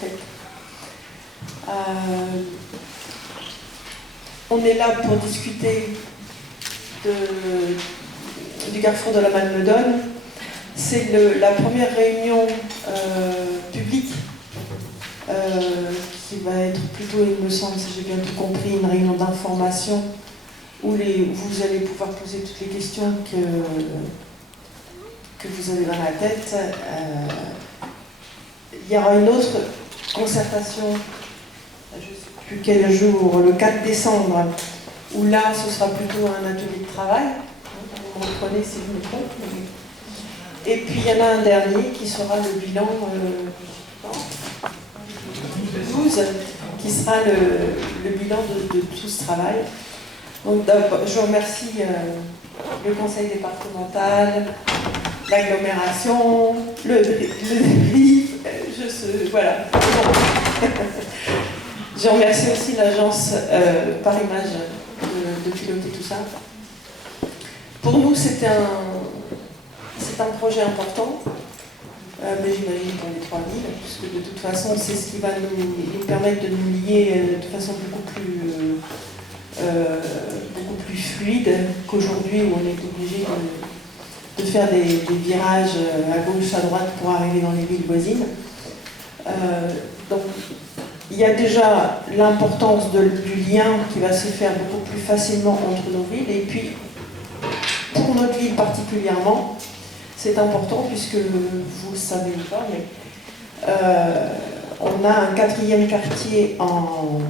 fait. On est là pour discuter du carrefour de la Malmedonne. C'est la première réunion publique qui va être plutôt, il me semble, si j'ai bien tout compris, une réunion d'information où vous allez pouvoir poser toutes les questions que vous avez dans la tête. Il y aura une autre concertation, je ne sais plus quel jour, le 4 décembre, où là, ce sera plutôt un atelier de travail. Vous me reprenez si je me trompe. Et puis, il y en a un dernier qui sera le bilan 12, qui sera le bilan de tout ce travail. Donc, je remercie le conseil départemental, l'agglomération, le débrief, voilà. Je remercie aussi l'agence par image de piloter tout ça. Pour nous, c'est un projet important, mais j'imagine pour les 3000, puisque de toute façon, c'est ce qui va nous permettre de nous lier de façon beaucoup plus fluide qu'aujourd'hui, où on est obligé de faire des virages à gauche, à droite pour arriver dans les villes voisines. Donc, il y a déjà l'importance du lien qui va se faire beaucoup plus facilement entre nos villes, et puis pour notre ville particulièrement, c'est important puisque vous le savez ou pas, mais on a un 4e quartier en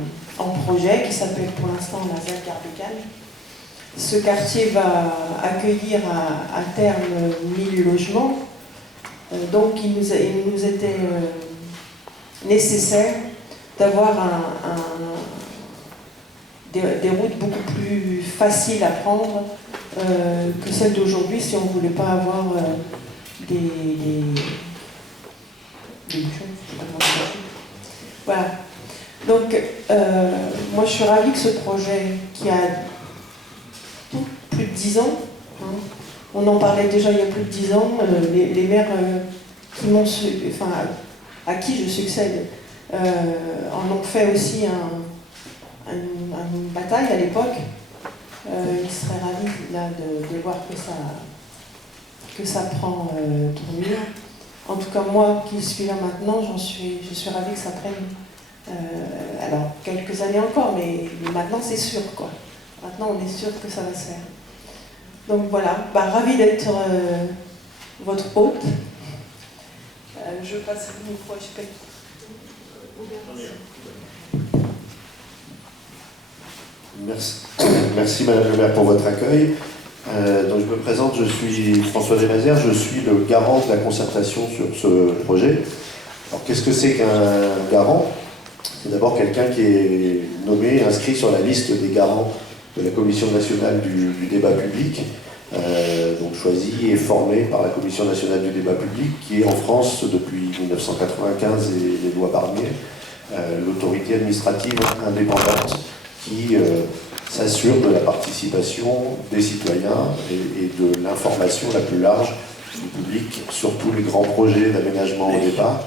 projet qui s'appelle pour l'instant la ZAC Garbicane. Ce quartier va accueillir à terme 1000 logements, donc il nous était nécessaire d'avoir des routes beaucoup plus faciles à prendre que celles d'aujourd'hui si on ne voulait pas avoir des bouchons. Voilà. Donc, moi je suis ravie que ce projet qui a plus de 10 ans, hein, on en parlait déjà il y a plus de 10 ans, les maires à qui je succède en ont fait aussi une bataille à l'époque. Ils seraient ravis là, de voir que ça prend tournure. En tout cas, moi qui suis là maintenant, je suis ravie que ça prenne alors quelques années encore, mais maintenant c'est sûr, quoi. Maintenant on est sûr que ça va se faire. Donc voilà, ravie d'être votre hôte. Je passe le micro à Chipel. Merci Madame le maire pour votre accueil. Donc je me présente, je suis François Desmazières, je suis le garant de la concertation sur ce projet. Alors qu'est-ce que c'est qu'un garant? C'est d'abord quelqu'un qui est nommé, inscrit sur la liste des garants de la Commission nationale du débat public, donc choisi et formé par la Commission nationale du débat public, qui est en France depuis 1995 et les lois Barnier, l'autorité administrative indépendante qui s'assure de la participation des citoyens et de l'information la plus large du public sur tous les grands projets d'aménagement au débat.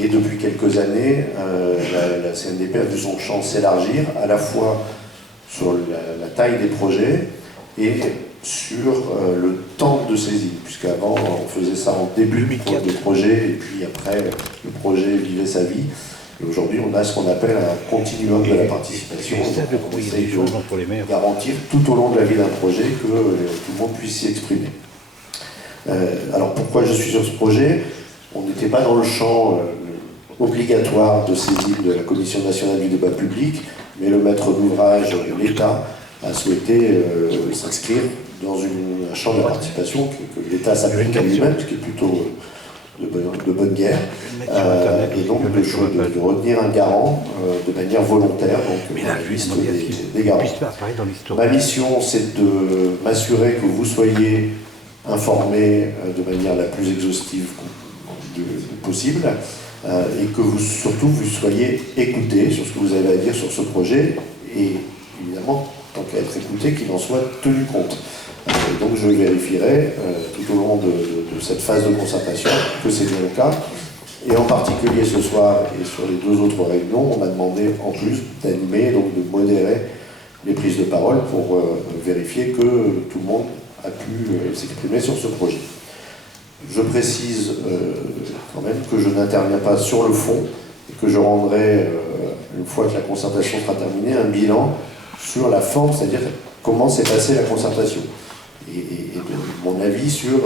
Et depuis quelques années, la CNDP a vu son champ s'élargir à la fois sur la taille des projets et sur le temps de saisie, puisqu'avant on faisait ça en début de projet et puis après le projet vivait sa vie. Et aujourd'hui on a ce qu'on appelle un continuum de la participation. On essaye de garantir tout au long de la vie d'un projet que tout le monde puisse s'y exprimer. Alors pourquoi je suis sur ce projet? On n'était pas dans le champ obligatoire de saisie de la Commission nationale du débat public, mais le maître d'ouvrage, l'État, a souhaité s'inscrire dans un champ de la participation que l'État s'applique à lui-même, ce qui est plutôt de bonne guerre, et donc le choix de retenir un garant de manière volontaire, donc la liste des garants. Ma mission, c'est de m'assurer que vous soyez informés de manière la plus exhaustive possible, et que surtout vous soyez écoutés sur ce que vous avez à dire sur ce projet, et évidemment, tant qu'à être écouté, qu'il en soit tenu compte. Donc je vérifierai tout au long de cette phase de concertation que c'est bien le cas, Et en particulier ce soir et sur les 2 autres réunions, on m'a demandé en plus d'animer, donc de modérer les prises de parole pour vérifier que tout le monde a pu s'exprimer sur ce projet. Je précise quand même que je n'interviens pas sur le fond et que je rendrai, une fois que la concertation sera terminée, un bilan sur la forme, c'est-à-dire comment s'est passée la concertation. Et mon avis sur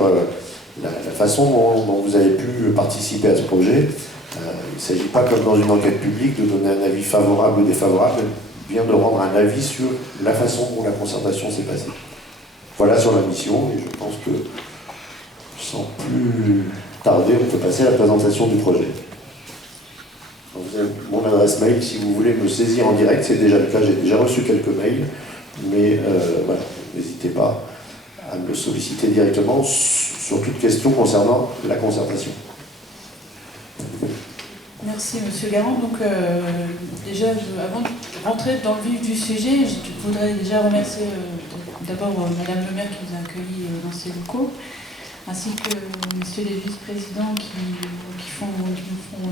la façon dont vous avez pu participer à ce projet. Il ne s'agit pas, comme dans une enquête publique, de donner un avis favorable ou défavorable, mais bien de rendre un avis sur la façon dont la concertation s'est passée. Voilà sur la mission, et je pense que, sans plus tarder, on peut passer à la présentation du projet. Donc, vous avez mon adresse mail, si vous voulez me saisir en direct, c'est déjà le cas, j'ai déjà reçu quelques mails, mais voilà, n'hésitez pas à me solliciter directement sur toute question concernant la concertation. Merci Monsieur Garand. Donc déjà, avant de rentrer dans le vif du sujet, je voudrais déjà remercier d'abord Madame le maire qui nous a accueillis dans ses locaux, ainsi que messieurs les vice-présidents qui font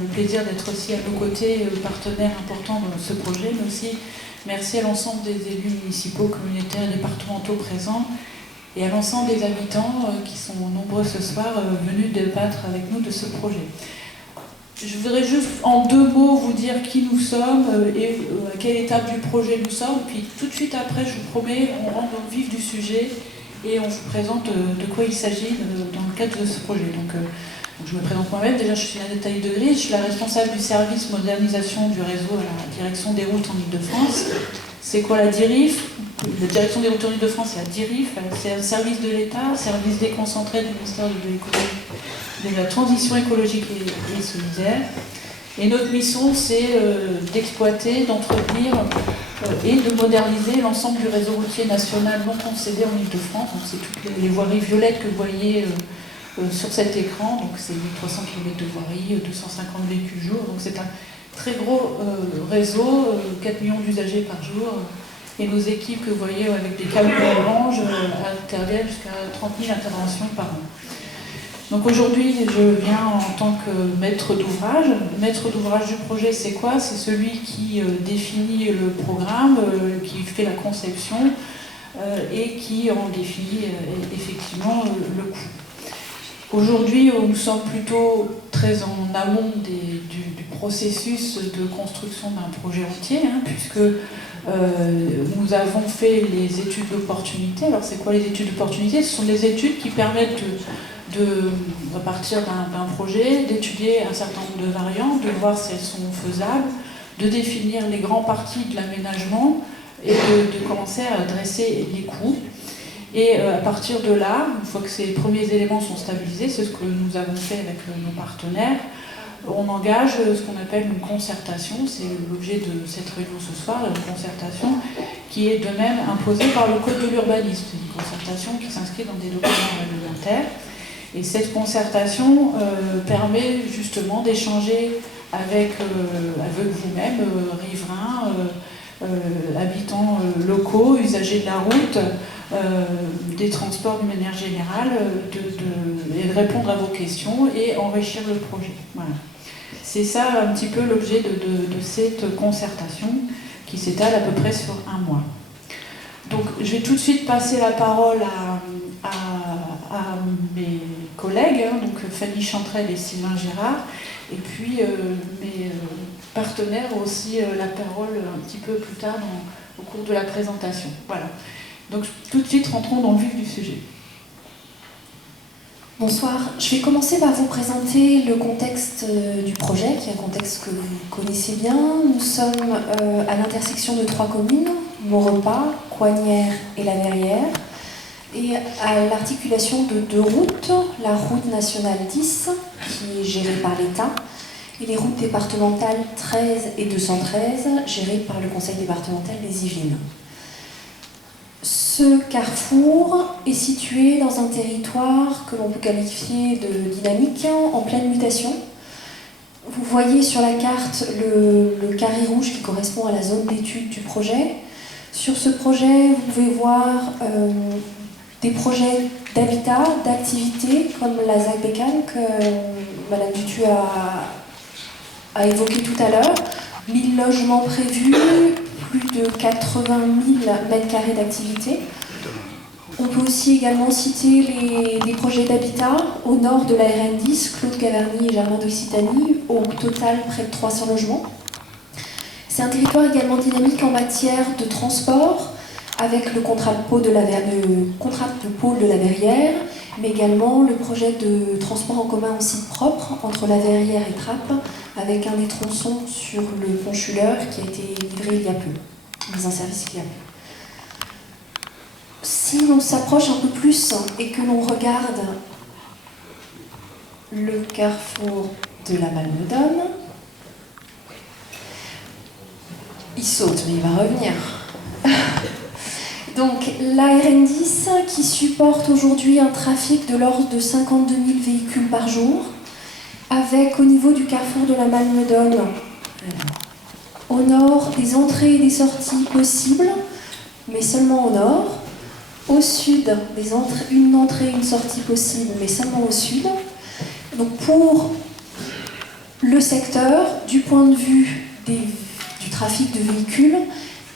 le plaisir d'être aussi à nos côtés, partenaires importants dans ce projet, mais aussi merci à l'ensemble des élus municipaux, communautaires et départementaux présents, et à l'ensemble des habitants qui sont nombreux ce soir venus débattre avec nous de ce projet. Je voudrais juste en 2 mots vous dire qui nous sommes et à quelle étape du projet nous sommes, puis tout de suite après, je vous promets, on rentre dans le vif du sujet et on vous présente de quoi il s'agit dans le cadre de ce projet. Donc je me présente moi-même, déjà je suis Nathalie Degré, je suis la responsable du service modernisation du réseau à la direction des routes en Ile-de-France. C'est quoi la DIRIF? La direction des routes en Ile-de-France, c'est la DIRIF, c'est un service de l'État, service déconcentré du ministère de l'économie, de la transition écologique et solidaire. Et notre mission, c'est d'exploiter, d'entretenir et de moderniser l'ensemble du réseau routier national non concédé en Ile-de-France. Donc c'est toutes les voiries violettes que vous voyez sur cet écran. Donc c'est 1300 km de voirie, 250 véhicules jour. Donc c'est un très gros réseau, 4 millions d'usagers par jour. Et nos équipes que vous voyez avec des camions orange interviennent jusqu'à 30 000 interventions par an. Donc aujourd'hui, je viens en tant que maître d'ouvrage. Maître d'ouvrage du projet, c'est quoi? C'est celui qui définit le programme, qui fait la conception et qui en définit effectivement le coût. Aujourd'hui, nous sommes plutôt très en amont du processus de construction d'un projet entier, puisque nous avons fait les études d'opportunité. Alors c'est quoi les études d'opportunité? Ce sont des études qui permettent à partir d'un projet, d'étudier un certain nombre de variantes, de voir si elles sont faisables, de définir les grands parties de l'aménagement et de commencer à dresser les coûts. Et à partir de là, une fois que ces premiers éléments sont stabilisés, c'est ce que nous avons fait avec nos partenaires, on engage ce qu'on appelle une concertation. C'est l'objet de cette réunion ce soir, une concertation qui est de même imposée par le Code de l'urbanisme. C'est une concertation qui s'inscrit dans des documents réglementaires. Et cette concertation permet justement d'échanger avec vous-même, riverains, habitants locaux, usagers de la route, des transports d'une manière générale, et de répondre à vos questions et enrichir le projet. Voilà. C'est ça un petit peu l'objet de cette concertation qui s'étale à peu près sur 1 mois. Donc je vais tout de suite passer la parole à mes collègues, donc Fanny Chantrel et Sylvain Gérard, et puis mes partenaires aussi la parole un petit peu plus tard au cours de la présentation. Voilà. Donc tout de suite rentrons dans le vif du sujet. Bonsoir, je vais commencer par vous présenter le contexte du projet, qui est un contexte que vous connaissez bien. Nous sommes à l'intersection de 3 communes, Maurepas, Coignères et La Verrière, et à l'articulation de 2 routes, la route nationale 10, qui est gérée par l'État, et les routes départementales 13 et 213, gérées par le conseil départemental des Yvelines. Ce carrefour est situé dans un territoire que l'on peut qualifier de dynamique, en pleine mutation. Vous voyez sur la carte le carré rouge qui correspond à la zone d'étude du projet. Sur ce projet, vous pouvez voir des projets d'habitat, d'activité, comme la ZAC Bécane que Madame Dutu a a évoqué tout à l'heure. 1000 logements prévus, plus de 80 000 mètres carrés d'activité. On peut aussi également citer les projets d'habitat au nord de la RN10, Claude Gavarnie et Jardin d'Occitanie, au total près de 300 logements. C'est un territoire également dynamique en matière de transport, avec le contrat de pôle de la Verrière, mais également le projet de transport en commun en site propre entre la Verrière et Trappes, avec un des tronçons sur le pont Schuller qui a été livré il y a peu, dans un service il y a peu. Si on s'approche un peu plus et que l'on regarde le carrefour de la Malmedonne, il saute, mais il va revenir. Donc la RN10 qui supporte aujourd'hui un trafic de l'ordre de 52 000 véhicules par jour, avec au niveau du carrefour de la Malmedonne, au nord, des entrées et des sorties possibles, mais seulement au nord. Au sud, une entrée et une sortie possible, mais seulement au sud. Donc pour le secteur, du point de vue du trafic de véhicules,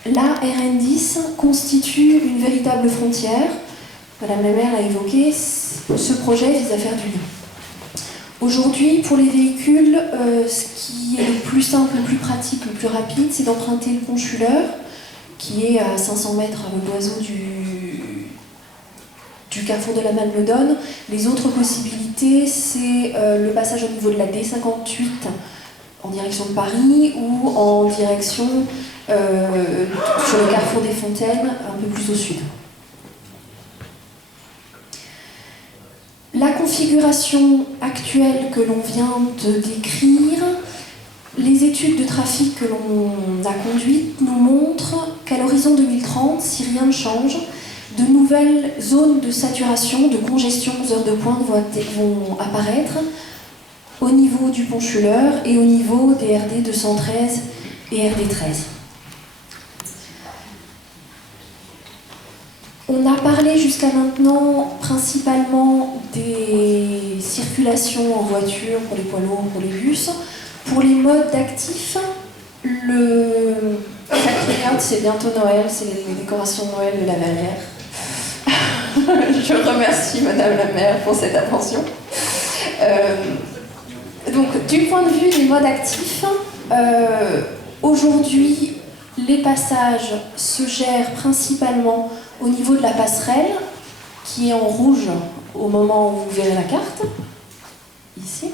la RN10 constitue une véritable frontière. Madame la maire l'a évoqué, ce projet vise à faire du lien. Aujourd'hui, pour les véhicules, ce qui est le plus simple, le plus pratique, le plus rapide, c'est d'emprunter le pont Schuller, qui est à 500 mètres à l'oiseau du carrefour de la Malmedonne. Les autres possibilités, c'est le passage au niveau de la D58 en direction de Paris ou en direction sur le carrefour des Fontaines, un peu plus au sud. La configuration actuelle que l'on vient de décrire, les études de trafic que l'on a conduites nous montrent qu'à l'horizon 2030, si rien ne change, de nouvelles zones de saturation, de congestion aux heures de pointe vont apparaître au niveau du pont Schuller et au niveau des RD 213 et RD 13. On a parlé jusqu'à maintenant principalement des circulations en voiture pour les poids lourds, pour les bus. Pour les modes d'actifs, c'est bientôt Noël, c'est les décorations de Noël de la Verrière. Je remercie Madame la maire pour cette attention. Donc, du point de vue des modes actifs, aujourd'hui, les passages se gèrent principalement au niveau de la passerelle, qui est en rouge au moment où vous verrez la carte, ici.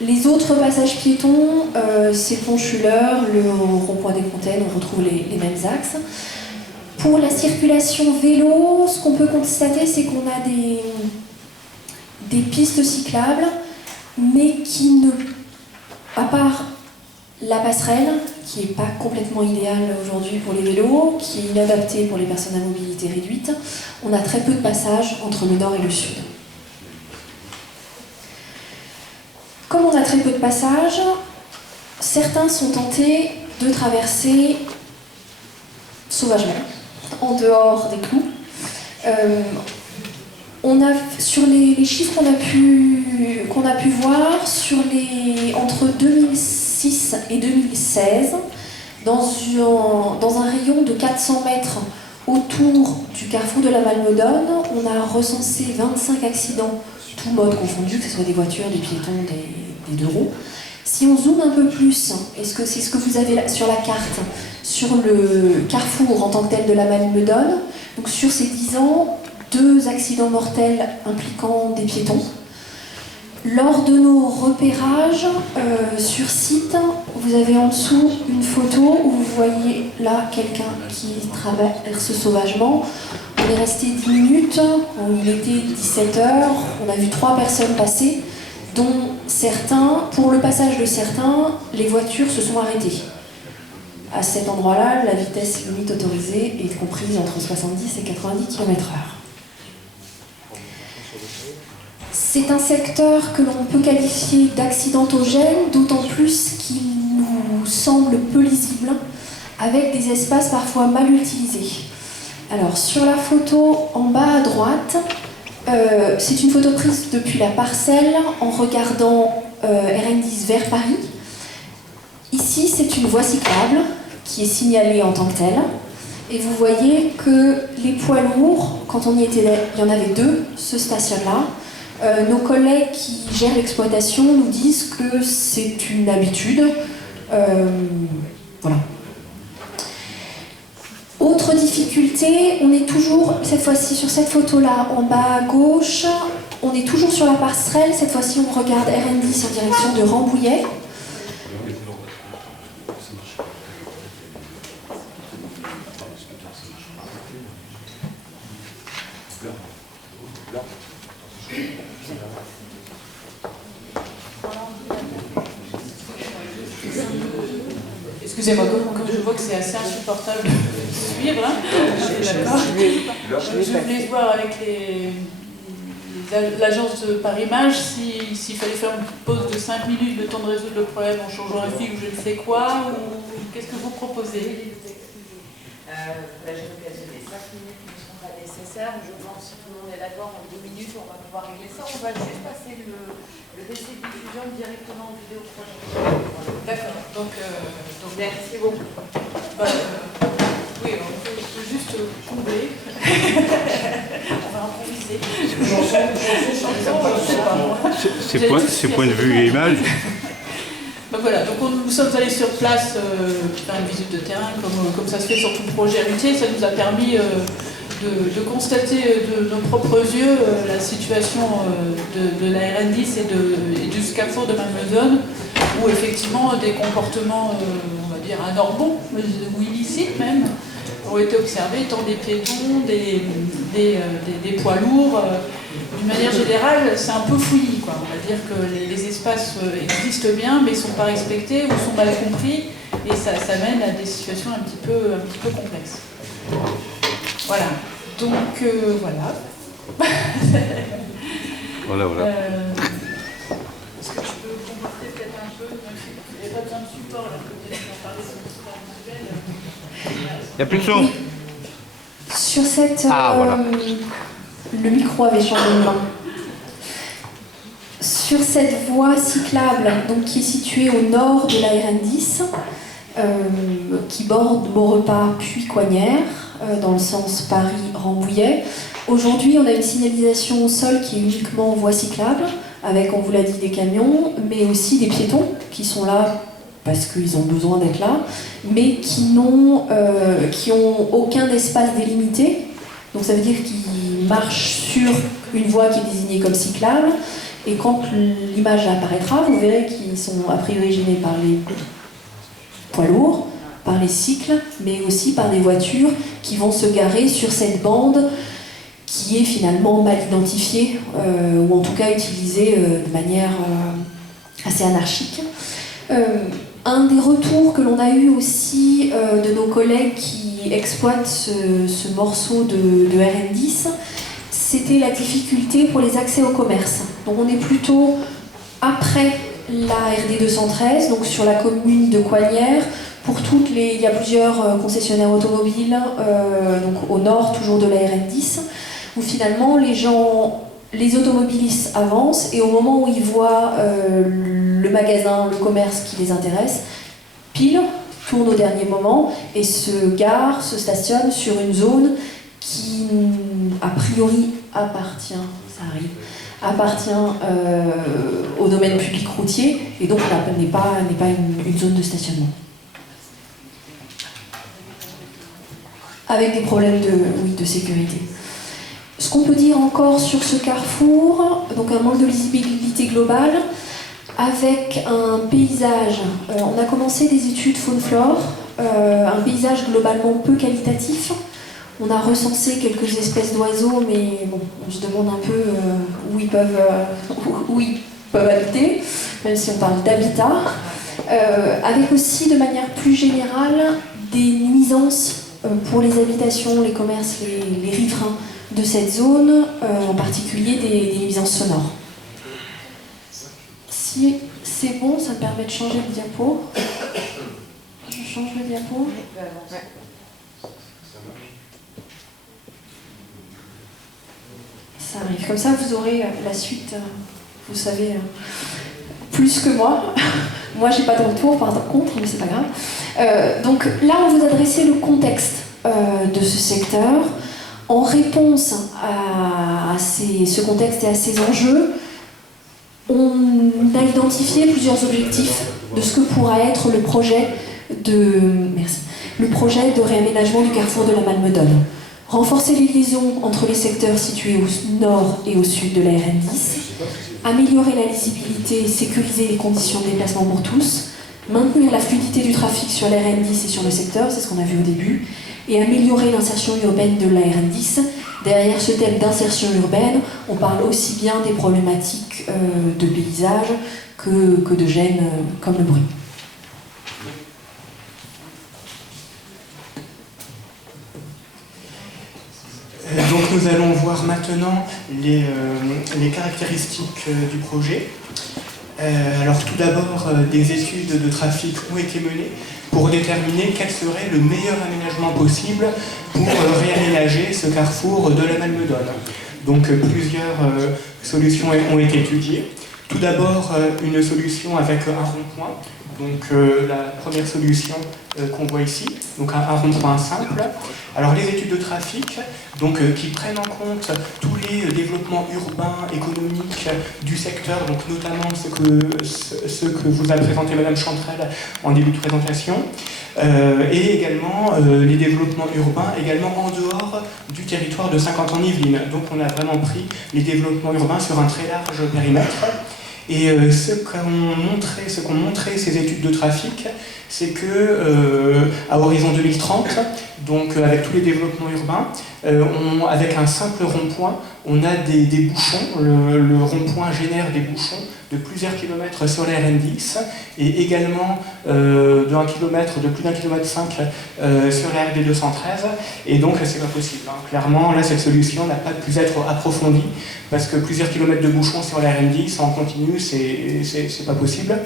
Les autres passages piétons, c'est le pont Schuller, le rond-point des Fontaines, on retrouve les mêmes axes. Pour la circulation vélo, ce qu'on peut constater, c'est qu'on a des pistes cyclables, mais qui ne, à part la passerelle, qui n'est pas complètement idéale aujourd'hui pour les vélos, qui est inadaptée pour les personnes à mobilité réduite, on a très peu de passages entre le nord et le sud. Comme on a très peu de passages, certains sont tentés de traverser sauvagement, en dehors des clous. Sur les chiffres qu'on a pu voir, entre 2006 et 2016, dans un rayon de 400 mètres autour du carrefour de la Malmedonne, on a recensé 25 accidents, tous modes confondus, que ce soit des voitures, des piétons, des deux roues. Si on zoome un peu plus, c'est ce que vous avez là sur la carte, sur le carrefour en tant que tel de la Malmedonne, donc sur ces 10 ans, 2 accidents mortels impliquant des piétons. Lors de nos repérages sur site, vous avez en dessous une photo où vous voyez là quelqu'un qui traverse sauvagement. On est resté 10 minutes, il était 17h, on a vu 3 personnes passer, dont certains, pour le passage de certains, les voitures se sont arrêtées. À cet endroit-là, la vitesse limite autorisée est comprise entre 70 et 90 km/h. C'est un secteur que l'on peut qualifier d'accidentogène, d'autant plus qu'il nous semble peu lisible, avec des espaces parfois mal utilisés. Alors, sur la photo en bas à droite, c'est une photo prise depuis la parcelle en regardant RN10 vers Paris. Ici, c'est une voie cyclable qui est signalée en tant que telle. Et vous voyez que les poids lourds, quand on y était, il y en avait 2, se stationnent là. Nos collègues qui gèrent l'exploitation nous disent que c'est une habitude. Voilà. Autre difficulté, on est toujours, cette fois-ci sur cette photo-là, en bas à gauche, on est toujours sur la passerelle. Cette fois-ci, on regarde RN10 en direction de Rambouillet. Excusez-moi, comme je vois que c'est assez insupportable de suivre, hein, je suis d'accord. Je voulais voir avec l'agence de Paris Image s'il fallait faire une pause de 5 minutes, le temps de résoudre le problème en changeant un fil ou je ne sais quoi, ou qu'est-ce que vous proposez? Là, j'ai l'occasion des 5 minutes qui ne sont pas nécessaires. Je pense que si tout le monde est d'accord, en 2 minutes, on va pouvoir régler ça. On va juste passer le PC de diffusion directement en vidéo projection. D'accord. Donc merci beaucoup. Oui, on peut juste combler. On va improviser. C'est point de vue et image. Donc voilà, donc nous sommes allés sur place faire une visite de terrain, comme ça se fait sur tout le projet routier. Ça nous a permis de constater de nos propres yeux la situation de la RN10 et du carrefour de Malmaison, où effectivement des comportements, on va dire, anormaux, ou illicites même, ont été observés, tant des piétons, des poids lourds. D'une manière générale, c'est un peu fouillis, quoi. On va dire que les espaces existent bien, mais ne sont pas respectés ou sont mal compris, et ça mène à des situations un petit peu complexes. Voilà. Donc, voilà. Voilà. Est-ce que tu peux comporter peut-être un peu, même s'il n'y a pas besoin de support, là, que tu as parlé sur le support visuel. Il n'y a plus de son. Sur cette... voilà. Le micro avait changé de main. Sur cette voie cyclable, donc, qui est située au nord de la RN10, qui borde Maurepas puis Coignères, dans le sens Paris-Rambouillet. Aujourd'hui, on a une signalisation au sol qui est uniquement voie cyclable, avec, on vous l'a dit, des camions, mais aussi des piétons qui sont là parce qu'ils ont besoin d'être là, mais qui ont aucun espace délimité. Donc ça veut dire qu'ils marchent sur une voie qui est désignée comme cyclable, et quand l'image apparaîtra, vous verrez qu'ils sont a priori gênés par les poids lourds, par les cycles, mais aussi par des voitures qui vont se garer sur cette bande qui est finalement mal identifiée, ou en tout cas utilisée de manière assez anarchique. Un des retours que l'on a eu aussi de nos collègues qui exploitent ce morceau de RN10, c'était la difficulté pour les accès au commerce. Donc on est plutôt après la RD 213, donc sur la commune de Coignères. Il y a plusieurs concessionnaires automobiles, donc au nord toujours de la RN10, où finalement les automobilistes avancent, et au moment où ils voient le magasin, le commerce qui les intéresse, pile, tournent au dernier moment et se stationnent sur une zone qui, a priori, appartient au domaine public routier, et donc n'est pas une zone de stationnement. Avec des problèmes de sécurité. Ce qu'on peut dire encore sur ce carrefour, donc un manque de lisibilité globale, avec un paysage, on a commencé des études faune-flore, un paysage globalement peu qualitatif. On a recensé quelques espèces d'oiseaux, mais bon, on se demande un peu où ils peuvent habiter, même si on parle d'habitat. Avec aussi, de manière plus générale, des nuisances pour les habitations, les commerces, les riverains de cette zone, en particulier des nuisances sonores. Si c'est bon, ça me permet de changer le diapo. Je change le diapo. Ça arrive. Comme ça, vous aurez la suite. Vous savez plus que moi. Moi, j'ai pas de retour par contre, mais c'est pas grave. Donc là, on vous adressait le contexte de ce secteur. En réponse à ce contexte et à ces enjeux, on a identifié plusieurs objectifs de ce que pourra être le projet de réaménagement du carrefour de la Malmedonne. Renforcer les liaisons entre les secteurs situés au nord et au sud de la RN10, améliorer la lisibilité et sécuriser les conditions de déplacement pour tous, maintenir la fluidité du trafic sur la RN10 et sur le secteur, c'est ce qu'on a vu au début, et améliorer l'insertion urbaine de la RN10. Derrière ce thème d'insertion urbaine, on parle aussi bien des problématiques de paysage que de gênes comme le bruit. Donc nous allons voir maintenant les caractéristiques du projet. Alors tout d'abord, des études de trafic ont été menées pour déterminer quel serait le meilleur aménagement possible pour réaménager ce carrefour de la Malmedonne. Donc plusieurs solutions ont été étudiées. Tout d'abord, une solution avec un rond-point. Donc la première solution qu'on voit ici, donc un rond-point simple. Alors les études de trafic, donc qui prennent en compte tous les développements urbains, économiques du secteur, donc notamment ce que vous a présenté Madame Chantrel en début de présentation, et également les développements urbains également en dehors du territoire de Saint-Quentin-en-Yvelines. Donc on a vraiment pris les développements urbains sur un très large périmètre. Et ce qu'ont montré ces études de trafic, c'est que à horizon 2030, donc avec tous les développements urbains, avec un simple rond-point, on a des bouchons. Le rond-point génère des bouchons de plusieurs kilomètres sur la RN10 et également de plus d'un kilomètre 5 sur la RD 213. Et donc c'est pas possible. Hein. Clairement, là cette solution n'a pas pu être approfondie parce que plusieurs kilomètres de bouchons sur la RN10 en continu, c'est pas possible.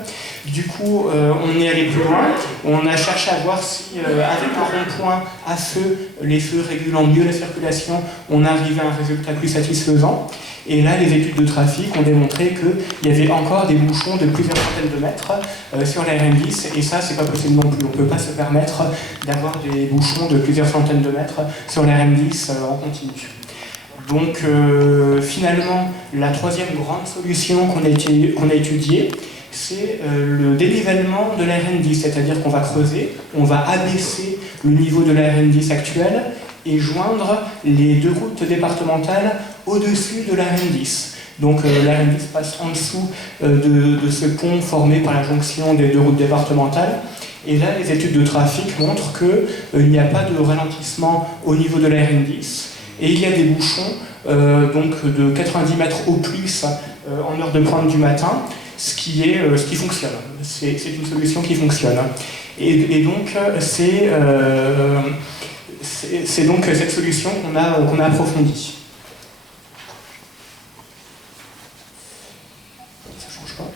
Du coup, on est allé plus loin. On a cherché à voir si, avec un rond-point à feu, les feux régulant mieux la circulation, on arrivait à un résultat plus satisfaisant. Et là, les études de trafic ont démontré qu'il y avait encore des bouchons de plusieurs centaines de mètres sur la RN10, et ça, c'est pas possible non plus. On ne peut pas se permettre d'avoir des bouchons de plusieurs centaines de mètres sur la RN10 en continu. Donc, finalement, la troisième grande solution qu'on a étudiée, c'est le dénivellement de la RN10, c'est-à-dire qu'on va creuser, on va abaisser le niveau de la RN10 actuelle et joindre les deux routes départementales au-dessus de la RN10. Donc la RN10 passe en dessous de ce pont formé par la jonction des deux routes départementales. Et là, les études de trafic montrent qu'il n'y a pas de ralentissement au niveau de la RN10. Et il y a des bouchons donc de 90 mètres au plus en heure de pointe du matin, ce qui fonctionne. C'est une solution qui fonctionne. Et donc, c'est donc cette solution qu'on a approfondie. Ça change pas.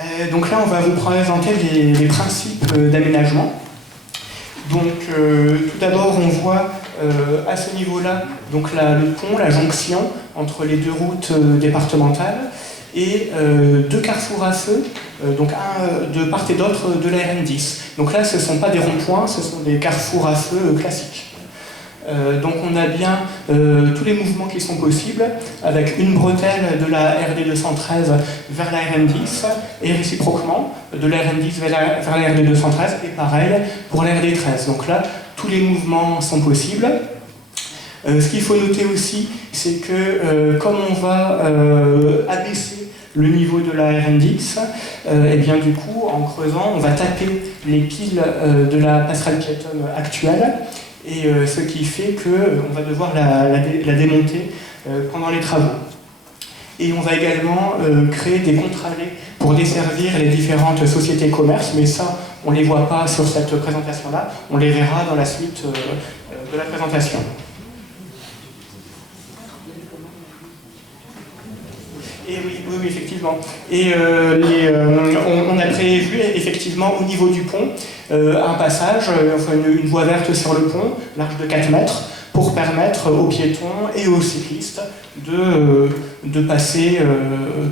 Voilà. Donc là, on va vous présenter les principes d'aménagement. Donc, tout d'abord, on voit à ce niveau-là donc le pont, la jonction entre les deux routes départementales et deux carrefours à feu, donc un de part et d'autre de la RN10. Donc là, ce ne sont pas des ronds-points, ce sont des carrefours à feu classiques. Donc on a bien tous les mouvements qui sont possibles, avec une bretelle de la RD 213 vers la RN10, et réciproquement, de la RN10 vers la RD 213, et pareil pour la RD 13. Donc là, tous les mouvements sont possibles. Ce qu'il faut noter aussi, c'est que comme on va abaisser le niveau de la RN10, et bien du coup, en creusant, on va taper les piles de la passerelle piétonne actuelle, et ce qui fait qu'on va devoir la démonter pendant les travaux. Et on va également créer des contre-allées pour desservir les différentes sociétés commerces, mais ça, on ne les voit pas sur cette présentation-là, on les verra dans la suite de la présentation. Et oui, effectivement. Et on a prévu effectivement au niveau du pont un passage, enfin une voie verte sur le pont, large de 4 mètres, pour permettre aux piétons et aux cyclistes de passer,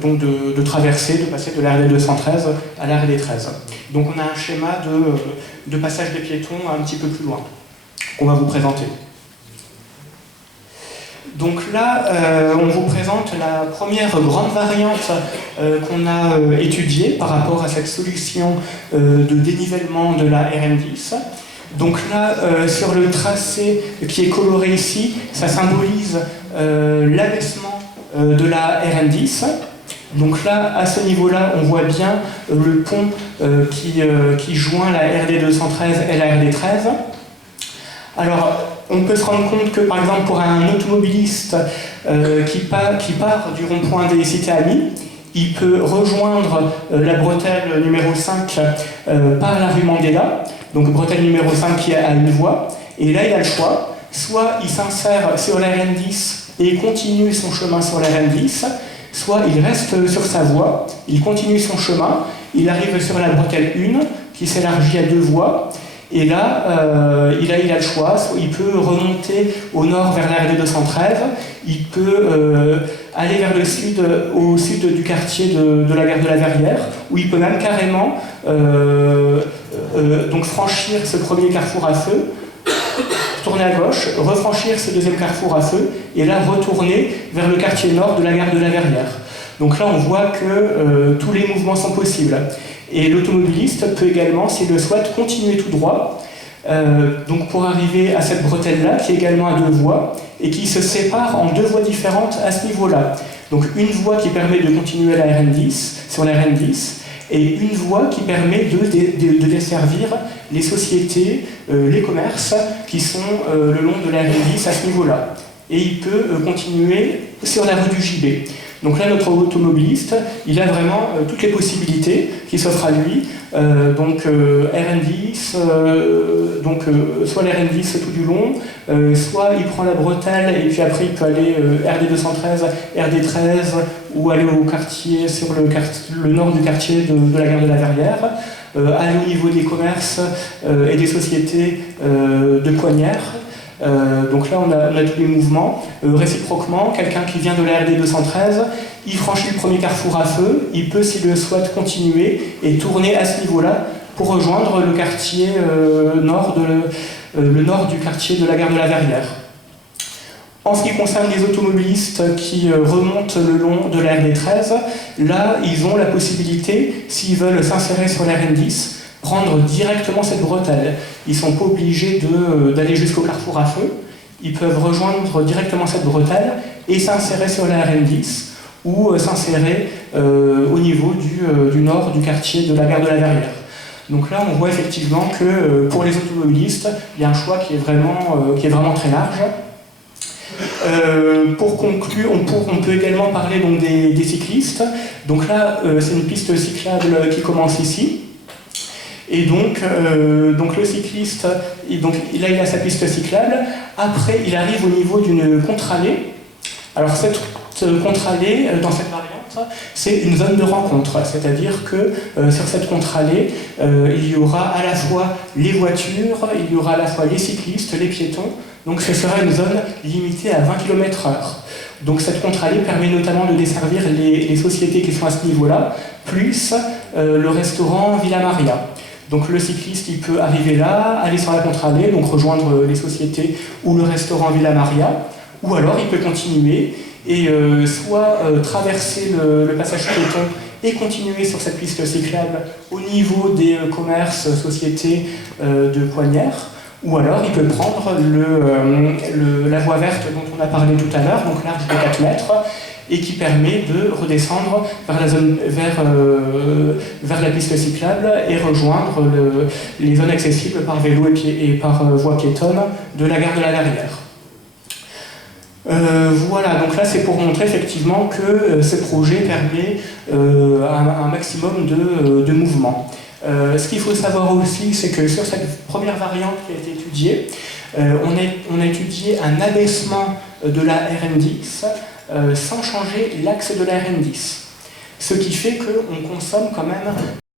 donc de traverser, de passer de la RD 213 à la RD 13. Donc on a un schéma de passage des piétons un petit peu plus loin, qu'on va vous présenter. Donc là, on vous présente la première grande variante qu'on a étudiée par rapport à cette solution de dénivellement de la RN10. Donc là, sur le tracé qui est coloré ici, ça symbolise l'abaissement de la RN10. Donc là, à ce niveau-là, on voit bien le pont qui joint la RD 213 et la RD 13. Alors, on peut se rendre compte que, par exemple, pour un automobiliste qui part du rond-point des Cités Amies, il peut rejoindre la bretelle numéro 5 par la rue Mandela, donc bretelle numéro 5 qui a une voie, et là il a le choix, soit il s'insère sur la RN10 et continue son chemin sur la RN10, soit il reste sur sa voie, il continue son chemin, il arrive sur la bretelle 1 qui s'élargit à 2 voies, et là, il a le choix, il peut remonter au nord vers la RD 213, il peut aller vers le sud, au sud du quartier de la gare de la Verrière, où il peut même carrément donc franchir ce premier carrefour à feu, tourner à gauche, refranchir ce deuxième carrefour à feu, et là retourner vers le quartier nord de la gare de la Verrière. Donc là, on voit que tous les mouvements sont possibles. Et l'automobiliste peut également, s'il le souhaite, continuer tout droit, donc pour arriver à cette bretelle-là, qui est également à 2 voies, et qui se sépare en 2 voies différentes à ce niveau-là. Donc une voie qui permet de continuer la RN10, sur la RN10, et une voie qui permet de desservir les sociétés, les commerces, qui sont le long de la RN10 à ce niveau-là. Et il peut continuer sur la rue du JB. Donc là, notre automobiliste, il a vraiment toutes les possibilités qui s'offrent à lui. Donc RN10, soit la RN10 tout du long, soit il prend la bretelle et puis après il peut aller RD 213, RD 13 ou aller au quartier, sur le nord du quartier de la gare de la Verrière, aller au niveau des commerces et des sociétés de Coignères. Donc là on a tous les mouvements. Réciproquement, quelqu'un qui vient de la RD 213, il franchit le premier carrefour à feu, il peut s'il le souhaite continuer et tourner à ce niveau-là pour rejoindre le quartier nord du quartier de la gare de la Verrière. En ce qui concerne les automobilistes qui remontent le long de la RD 13, là ils ont la possibilité, s'ils veulent s'insérer sur la RN10, prendre directement cette bretelle. Ils ne sont pas obligés d'aller jusqu'au carrefour à feu. Ils peuvent rejoindre directement cette bretelle et s'insérer sur la RN10 ou s'insérer au niveau du nord du quartier de la gare de la Verrière. Donc là, on voit effectivement que pour les automobilistes, il y a un choix qui est vraiment très large. Pour conclure, on peut également parler donc, des cyclistes. Donc là, c'est une piste cyclable qui commence ici. Et donc le cycliste, là il a sa piste cyclable, après il arrive au niveau d'une contre-allée. Alors cette contre-allée, dans cette variante, c'est une zone de rencontre, c'est-à-dire que sur cette contre-allée, il y aura à la fois les voitures, il y aura à la fois les cyclistes, les piétons, donc ce sera une zone limitée à 20 km/h. Donc cette contre-allée permet notamment de desservir les sociétés qui sont à ce niveau-là, plus le restaurant Villa Maria. Donc le cycliste, il peut arriver là, aller sur la contre-allée, donc rejoindre les sociétés ou le restaurant Villa Maria, ou alors il peut continuer et soit traverser le passage piéton et continuer sur cette piste cyclable au niveau des commerces, sociétés de Coignères, ou alors il peut prendre la voie verte dont on a parlé tout à l'heure, donc large de 4 mètres, et qui permet de redescendre vers la piste cyclable et rejoindre les zones accessibles par vélo et par voie piétonne de la gare de la Verrière. Voilà, donc là c'est pour montrer effectivement que ce projet permet un maximum de mouvement. Ce qu'il faut savoir aussi, c'est que sur cette première variante qui a été étudiée, on a étudié un abaissement de la RN10 sans changer l'axe de la RN10. Ce qui fait qu'on consomme quand même